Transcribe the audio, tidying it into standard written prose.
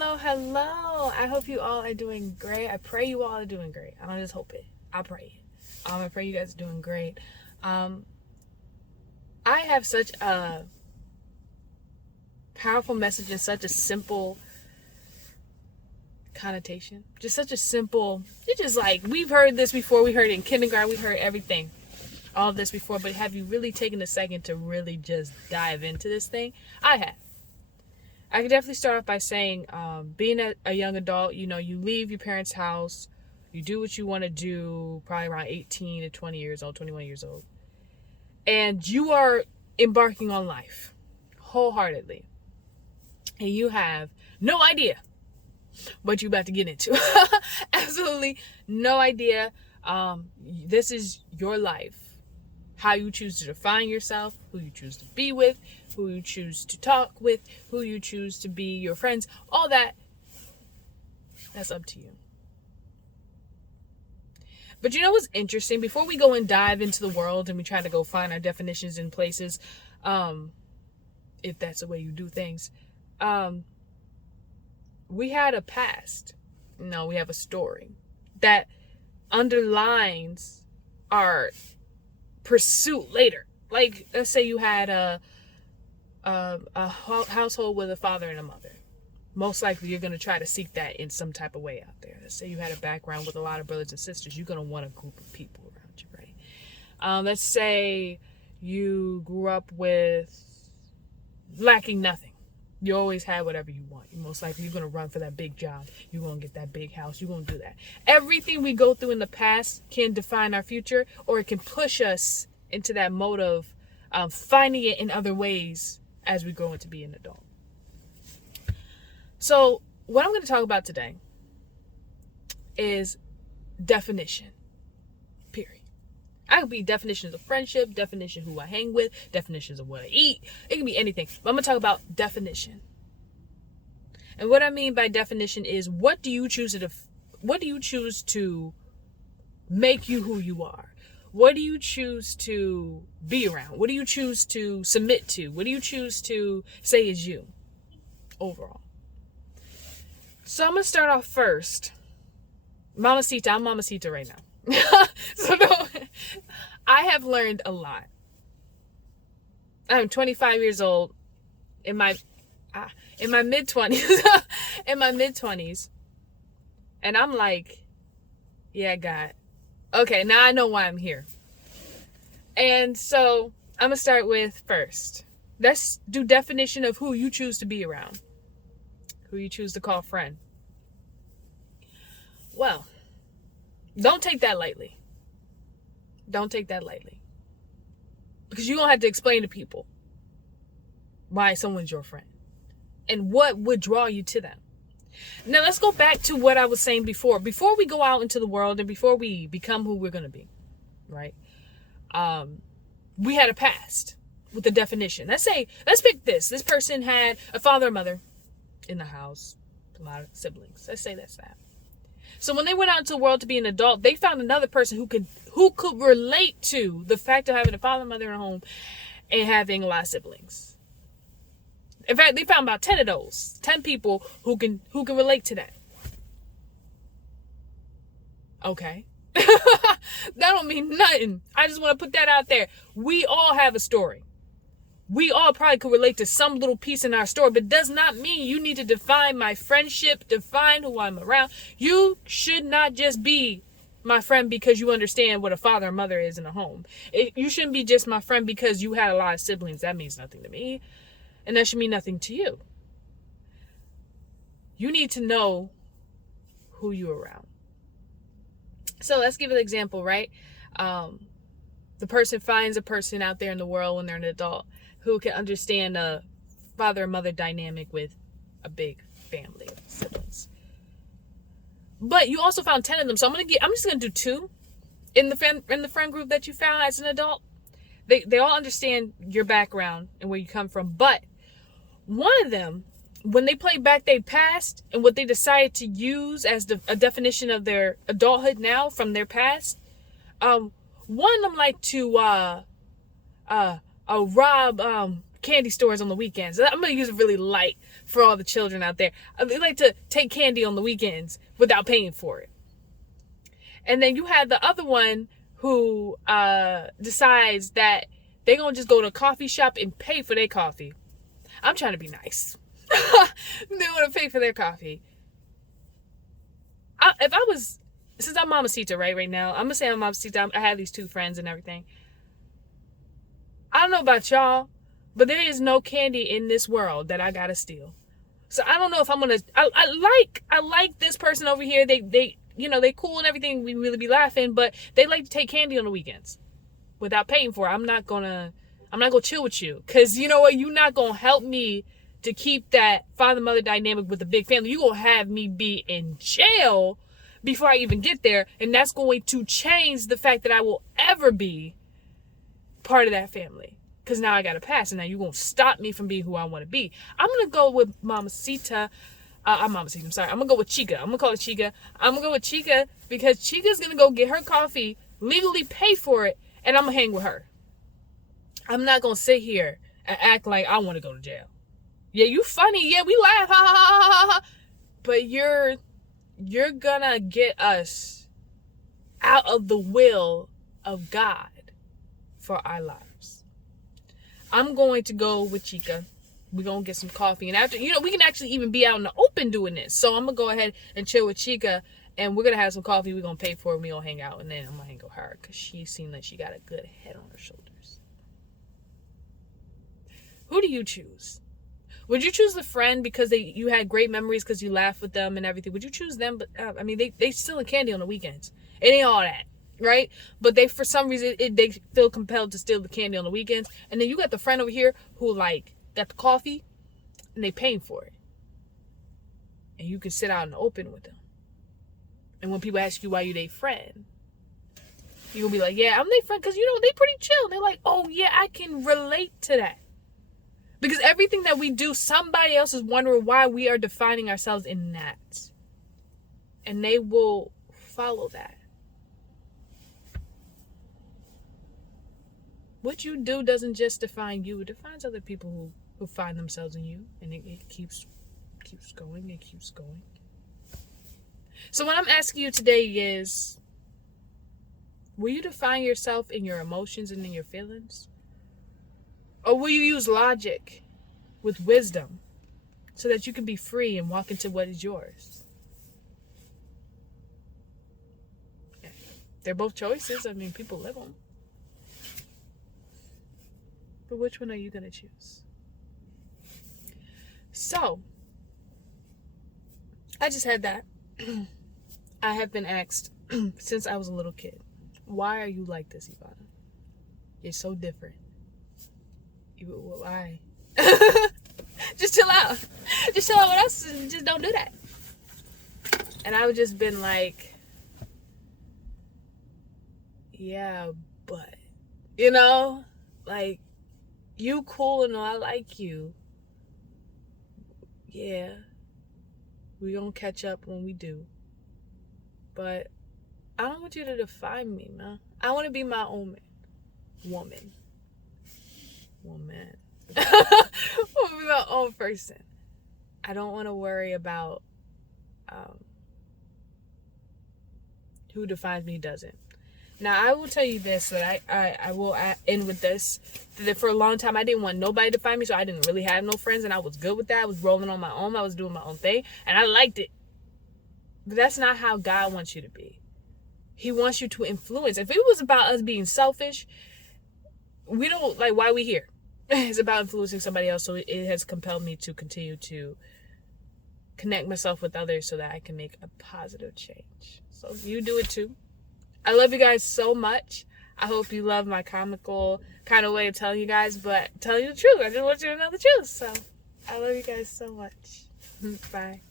Hello. I hope you all are doing great. I pray you all are doing great. I don't just hope it. I pray it. I pray you guys are doing great. I have such a powerful message and such a simple connotation. Just such a simple, it's just like, we've heard this before. We heard it in kindergarten. We heard everything. All of this before. But have you really taken a second to really just dive into this thing? I have. I can definitely start off by saying, being a young adult, you leave your parents' house, you do what you want to do, probably around 18 to 20 years old, 21 years old. And you are embarking on life wholeheartedly. And you have no idea what you're about to get into. Absolutely no idea. This is your life. How you choose to define yourself, who you choose to be with, who you choose to talk with, who you choose to be your friends, all that's up to you. But you know what's interesting? Before we go and dive into the world and we try to go find our definitions in places, if that's the way you do things, we had a past. No, we have a story that underlines our pursuit later. Like, let's say you had a household with a father and a mother. Most likely you're going to try to seek that in some type of way out there. Let's say you had a background with a lot of brothers and sisters. You're going to want a group of people around you, right? Let's say you grew up with lacking nothing. You always had whatever you want. Most likely you're going to run for that big job. You're going to get that big house. You're going to do that. Everything we go through in the past can define our future, or it can push us into that mode of finding it in other ways as we grow into being an adult. So what I'm going to talk about today is definition, period. I could be definitions of friendship, definition who I hang with, definitions of what I eat. It can be anything. But I'm going to talk about definition. And what I mean by definition is, what do you choose to make you who you are? What do you choose to be around? What do you choose to submit to? What do you choose to say is you overall? So I'm going to start off first. Mamacita, I'm Mamacita right now. So no, I have learned a lot. I'm 25 years old, in my mid-20s, and I'm like, yeah, God, okay, now I know why I'm here. And so I'm gonna start with first. Let's do definition of who you choose to be around, who you choose to call friend. Well, don't take that lightly. Don't take that lightly. Because you're going to have to explain to people why someone's your friend and what would draw you to them. Now, let's go back to what I was saying before. Before we go out into the world and before we become who we're going to be, right? We had a past with the definition. Let's pick this. This person had a father and mother in the house, a lot of siblings. Let's say that's that. So when they went out into the world to be an adult, they found another person who could relate to the fact of having a father and mother in a home and having a lot of siblings. In fact, they found about 10 of those, 10 people who can relate to that. Okay. That don't mean nothing. I just want to put that out there. We all have a story. We all probably could relate to some little piece in our story, but does not mean you need to define my friendship, define who I'm around. You should not just be my friend because you understand what a father and mother is in a home. You shouldn't be just my friend because you had a lot of siblings. That means nothing to me, and that should mean nothing to you. You need to know who you're around. So let's give an example, right? The person finds a person out there in the world when they're an adult who can understand a father and mother dynamic with a big family of siblings. But you also found 10 of them. So I'm just gonna do 2 in the friend group that you found as an adult. They all understand your background and where you come from. But one of them, when they play back their past and what they decided to use as a definition of their adulthood now from their past, one of them like to rob candy stores on the weekends. I'm going to use a really light for all the children out there. They like to take candy on the weekends without paying for it. And then you have the other one who decides that they're going to just go to a coffee shop and pay for their coffee. I'm trying to be nice. They want to pay for their coffee. Since I'm Mamacita right now, I'm going to say I'm Mamacita. I have these two friends and everything. I don't know about y'all, but there is no candy in this world that I got to steal. So I don't know if I'm going to, I like this person over here. They cool and everything. We really be laughing, but they like to take candy on the weekends without paying for it. I'm not gonna chill with you. Cause you know what? You're not gonna help me to keep that father-mother dynamic with the big family. You're gonna have me be in jail before I even get there. And that's going to change the fact that I will ever be part of that family. Cause now I got to pass, and now you're gonna stop me from being who I want to be. I'm gonna go with Mamacita. I'm sorry. I'm gonna go with Chica. I'm gonna call it Chica. I'm gonna go with Chica because Chica's gonna go get her coffee, legally pay for it, and I'm gonna hang with her. I'm not gonna sit here and act like I want to go to jail. Yeah, you funny. Yeah, we laugh. Ha ha ha ha ha. But you're gonna get us out of the will of God for our lives. I'm going to go with Chica. We're going to get some coffee. And after, we can actually even be out in the open doing this. So I'm going to go ahead and chill with Chica. And we're going to have some coffee. We're going to pay for it. We're going to hang out. And then I'm going to hang with her. Because she seemed like she got a good head on her shoulders. Who do you choose? Would you choose the friend because you had great memories because you laughed with them and everything? Would you choose them? But they stealing candy on the weekends. It ain't all that. Right? But they, for some reason, they feel compelled to steal the candy on the weekends. And then you got the friend over here who got the coffee, and they paying for it. And you can sit out in the open with them. And when people ask you why you their friend, you're going to be like, yeah, I'm their friend because, they pretty chill. They're like, oh, yeah, I can relate to that. Because everything that we do, somebody else is wondering why we are defining ourselves in that. And they will follow that. What you do doesn't just define you. It defines other people who find themselves in you. And it keeps going. It keeps going. So what I'm asking you today is, will you define yourself in your emotions and in your feelings? Or will you use logic with wisdom so that you can be free and walk into what is yours? Yeah. They're both choices. People live them. But which one are you going to choose? So, I just had that. I have been asked since I was a little kid, why are you like this, Ivana? You're so different. Why? Just chill out. Just chill out with us and just don't do that. And I would just been like, yeah, but, you cool and all, I like you. Yeah. We gonna catch up when we do. But I don't want you to define me, man. I want to be my own woman. I want to be my own person. I don't want to worry about who defines me, doesn't. Now, I will tell you this, that I will end with this, that for a long time, I didn't want nobody to find me, so I didn't really have no friends, and I was good with that. I was rolling on my own. I was doing my own thing, and I liked it. But that's not how God wants you to be. He wants you to influence. If it was about us being selfish, we don't, why we here? It's about influencing somebody else, so it has compelled me to continue to connect myself with others so that I can make a positive change. So you do it too. I love you guys so much. I hope you love my comical kind of way of telling you guys, but telling you the truth. I just want you to know the truth. So I love you guys so much. Bye.